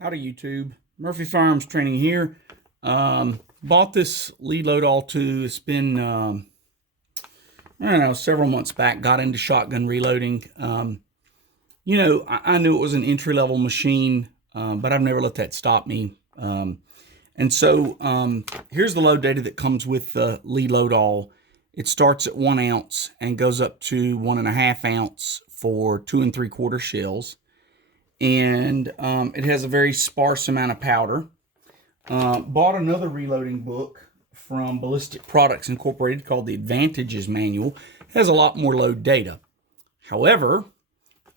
Howdy YouTube, Murphy Firearms Training here. Bought this Lee Loadoll 2. It's been, I don't know, several months back. Got into shotgun reloading. I knew it was an entry-level machine, but I've never let that stop me. Here's the load data that comes with the Lee Loadoll. It starts at 1 ounce and goes up to 1.5 ounce for 2 3/4 shells. And it has a very sparse amount of powder. Bought another reloading book from Ballistic Products Incorporated called the Advantages Manual. It has a lot more load data. However,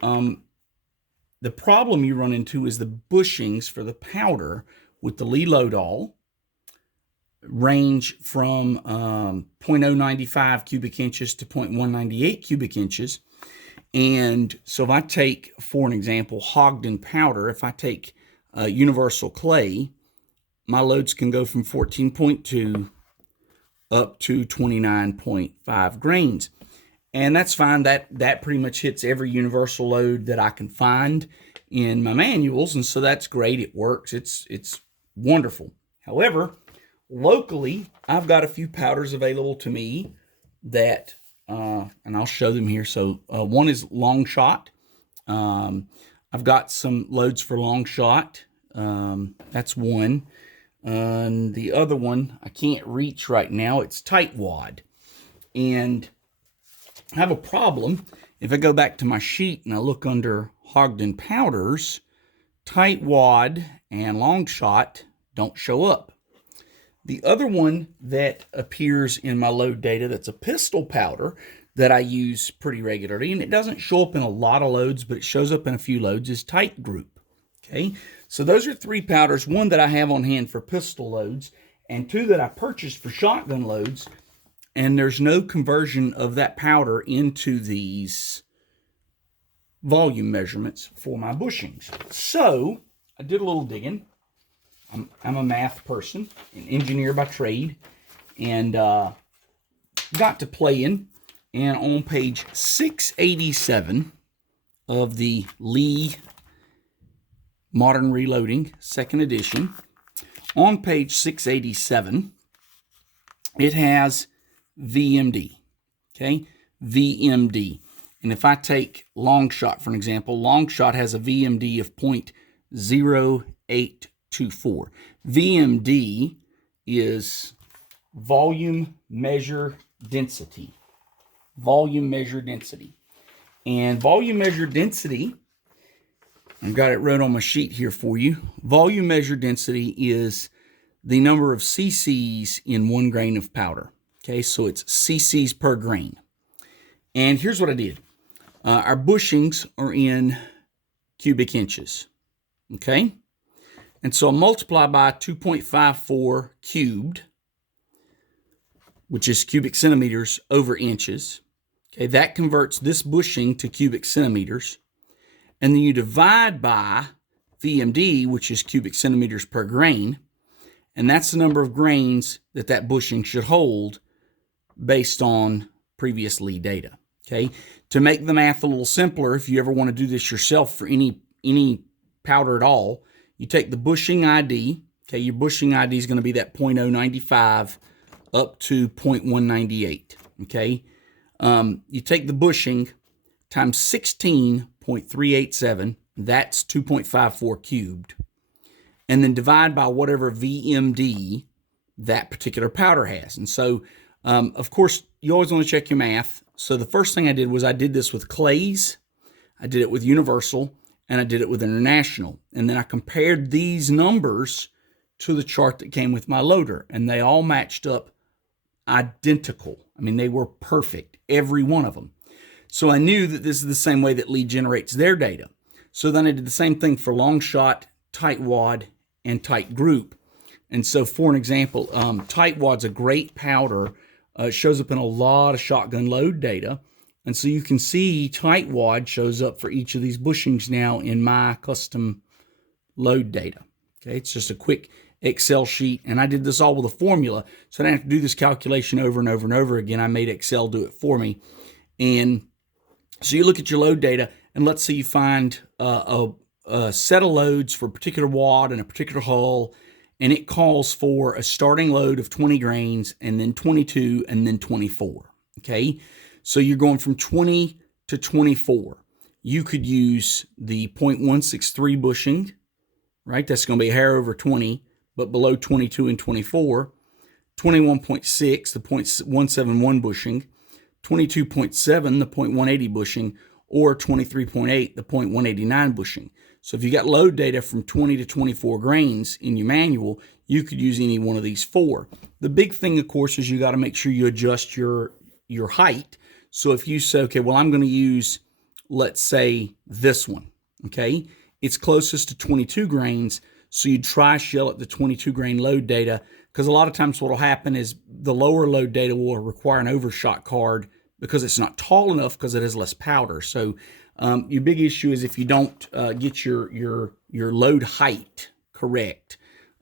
the problem you run into is the bushings for the powder with the Lee Loadoll range from 0.095 cubic inches to 0.198 cubic inches. And so if I take, for an example, Ogden powder, if I take universal clay, my loads can go from 14.2 up to 29.5 grains. And that's fine. That pretty much hits every universal load that I can find in my manuals. And so that's great. It works. It's wonderful. However, locally, I've got a few powders available to me that and I'll show them here. So one is long shot. I've got some loads for long shot. That's one. And the other one I can't reach right now. It's tight wad. And I have a problem. If I go back to my sheet and I look under Ogden powders, tight wad and long shot don't show up. The other one that appears in my load data that's a pistol powder that I use pretty regularly, and it doesn't show up in a lot of loads, but it shows up in a few loads, is Tight Group. Okay, so those are 3 powders, one that I have on hand for pistol loads, and 2 that I purchased for shotgun loads, and there's no conversion of that powder into these volume measurements for my bushings. So I did a little digging. I'm a math person, an engineer by trade, and got to playing. And on page 687 of the Lee Modern Reloading, 2nd edition, on page 687, it has VMD, okay? VMD. And if I take long shot, for an example, long shot has a VMD of 0.0824. VMD is volume measure density. Volume measure density. And volume measure density, I've got it wrote on my sheet here for you. Volume measure density is the number of cc's in 1 grain of powder. Okay, so it's cc's per grain. And here's what I did. Our bushings are in cubic inches. Okay? And so I multiply by 2.54 cubed, which is cubic centimeters over inches. Okay, that converts this bushing to cubic centimeters. And then you divide by VMD, which is cubic centimeters per grain. And that's the number of grains that bushing should hold based on previous Lee data. Okay, to make the math a little simpler, if you ever want to do this yourself for any powder at all, you take the bushing ID, okay, your bushing ID is going to be that 0.095 up to 0.198, okay? You take the bushing times 16.387, that's 2.54 cubed, and then divide by whatever VMD that particular powder has. And so, of course, you always want to check your math. So the first thing I did was I did this with clays, I did it with Universal, and I did it with International. And then I compared these numbers to the chart that came with my loader, and they all matched up identical. I mean, they were perfect, every one of them. So I knew that this is the same way that Lee generates their data. So then I did the same thing for long shot, tight wad, and tight group. And so for an example, tight wad's a great powder. It shows up in a lot of shotgun load data. And so you can see tight wad shows up for each of these bushings now in my custom load data. Okay, it's just a quick Excel sheet, and I did this all with a formula, so I didn't have to do this calculation over and over and over again. I made Excel do it for me. And so you look at your load data, and let's say you find a a set of loads for a particular wad and a particular hull, and it calls for a starting load of 20 grains, and then 22, and then 24. Okay, so you're going from 20 to 24. You could use the 0.163 bushing, right? That's going to be a hair over 20, but below 22 and 24. 21.6, the 0.171 bushing. 22.7, the 0.180 bushing, or 23.8, the 0.189 bushing. So if you got load data from 20 to 24 grains in your manual, you could use any one of these four. The big thing, of course, is you got to make sure you adjust your height. So if you say, okay, well, I'm going to use, let's say, this one, okay? It's closest to 22 grains, so you try shell at the 22 grain load data, because a lot of times what will happen is the lower load data will require an overshot card because it's not tall enough because it has less powder. So your big issue is if you don't get your load height correct,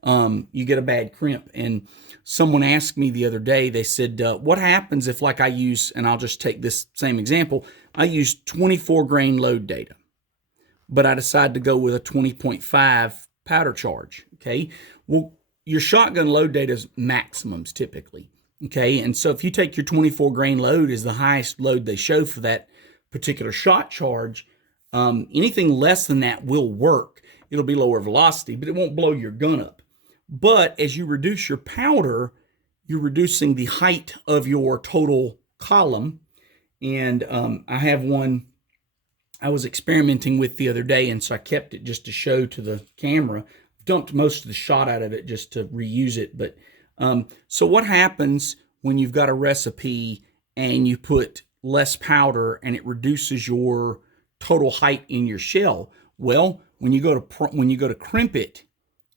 you get a bad crimp. And someone asked me the other day, they said, what happens if, like, I use, and I'll just take this same example, I use 24 grain load data, but I decide to go with a 20.5 powder charge, okay? Well, your shotgun load data is maximums typically, okay? And so if you take your 24 grain load as the highest load they show for that particular shot charge, anything less than that will work. It'll be lower velocity, but it won't blow your gun up. But as you reduce your powder, you're reducing the height of your total column. And I have one I was experimenting with the other day, and so I kept it just to show to the camera. Dumped most of the shot out of it just to reuse it. But so what happens when you've got a recipe and you put less powder and it reduces your total height in your shell? Well, when you go to crimp it,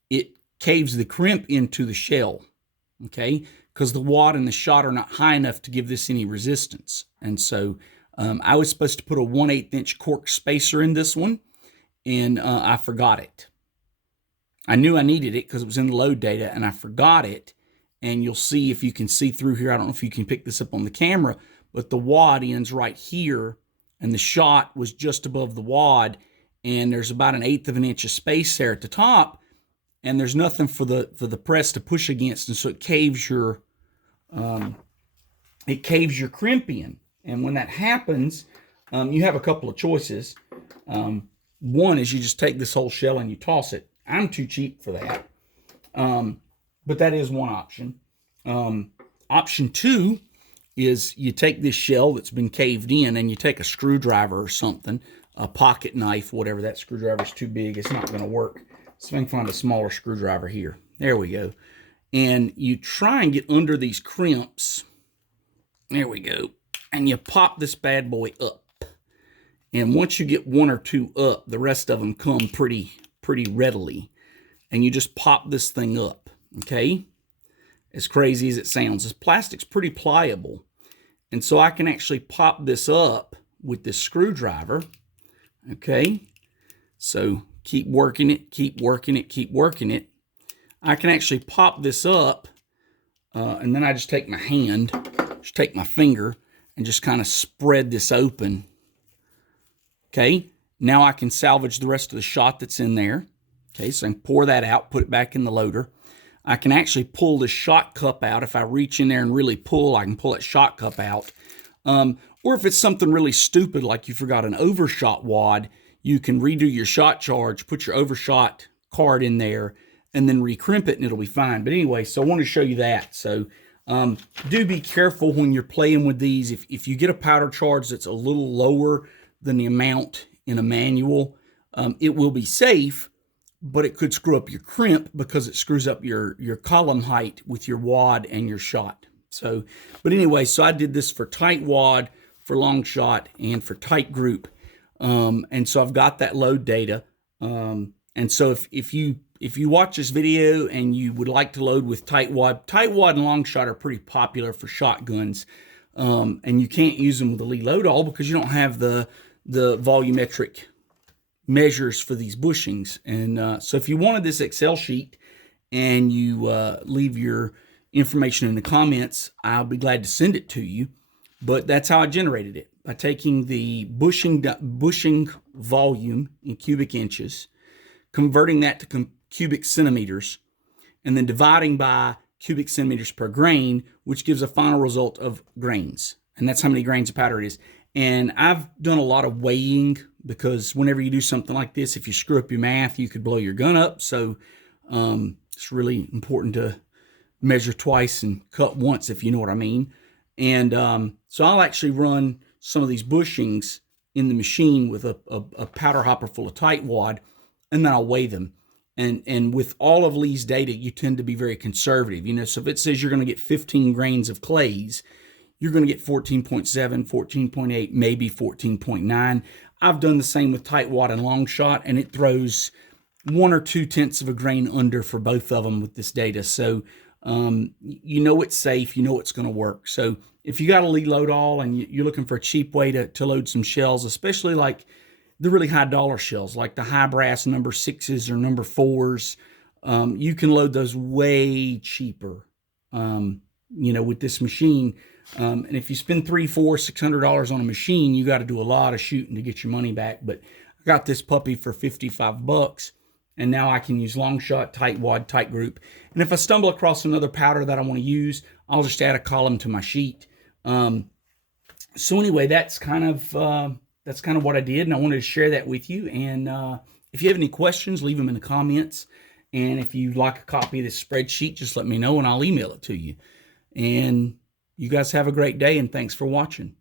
it caves the crimp into the shell, okay? Because the wad and the shot are not high enough to give this any resistance. And so I was supposed to put a 1/8 inch cork spacer in this one, and I forgot it. I knew I needed it because it was in the load data, and I forgot it. And you'll see, if you can see through here, I don't know if you can pick this up on the camera, but the wad ends right here, and the shot was just above the wad, and there's about 1/8 of an inch of space there at the top, and there's nothing for the press to push against, and so it caves your crimp in. And when that happens, you have a couple of choices. One is you just take this whole shell and you toss it. I'm too cheap for that. But that is one option. Option two is you take this shell that's been caved in and you take a screwdriver or something, a pocket knife, whatever. That screwdriver's too big. It's not going to work. So I can find a smaller screwdriver here. There we go. And you try and get under these crimps. There we go. And you pop this bad boy up. And once you get one or two up, the rest of them come pretty readily. And you just pop this thing up, okay? As crazy as it sounds. This plastic's pretty pliable. And so I can actually pop this up with this screwdriver, okay? So keep working it, keep working it, keep working it. I can actually pop this up, and then I just take my hand, just take my finger, and just kind of spread this open. Okay, now I can salvage the rest of the shot that's in there. Okay, so I can pour that out, put it back in the loader. I can actually pull the shot cup out. If I reach in there and really pull, I can pull that shot cup out. Or if it's something really stupid, like you forgot an overshot wad, you can redo your shot charge, put your overshot card in there, and then recrimp it, and it'll be fine. But anyway, so I wanted to show you that. So do be careful when you're playing with these. If you get a powder charge that's a little lower than the amount in a manual, it will be safe, but it could screw up your crimp because it screws up your column height with your wad and your shot. So, but anyway, so I did this for tight wad, for long shot, and for tight group. And so I've got that load data. And so if you watch this video and you would like to load with tight wad and long shot are pretty popular for shotguns. And you can't use them with the Lee Loadoll because you don't have the volumetric measures for these bushings. And so if you wanted this Excel sheet and you leave your information in the comments, I'll be glad to send it to you. But that's how I generated it, by taking the bushing volume in cubic inches, converting that to cubic centimeters, and then dividing by cubic centimeters per grain, which gives a final result of grains. And that's how many grains of powder it is. And I've done a lot of weighing, because whenever you do something like this, if you screw up your math, you could blow your gun up. So it's really important to measure twice and cut once, if you know what I mean. And so I'll actually run some of these bushings in the machine with a powder hopper full of tightwad, and then I'll weigh them. And with all of Lee's data, you tend to be very conservative. So if it says you're going to get 15 grains of clays, you're going to get 14.7, 14.8, maybe 14.9. I've done the same with tightwad and long shot, and it throws 1 or 2 tenths of a grain under for both of them with this data. So it's safe, it's going to work. So if you got a Lee Load-All and you're looking for a cheap way to load some shells, especially like the really high dollar shells, like the high brass number 6s or number 4s, you can load those way cheaper, with this machine. And if you spend $300, $400, $600 on a machine, you got to do a lot of shooting to get your money back. But I got this puppy for $55, and now I can use long shot, tight wad, tight group. And if I stumble across another powder that I want to use, I'll just add a column to my sheet. So anyway, that's kind of what I did, and I wanted to share that with you. And if you have any questions, leave them in the comments. And if you'd like a copy of this spreadsheet, just let me know, and I'll email it to you. And you guys have a great day, and thanks for watching.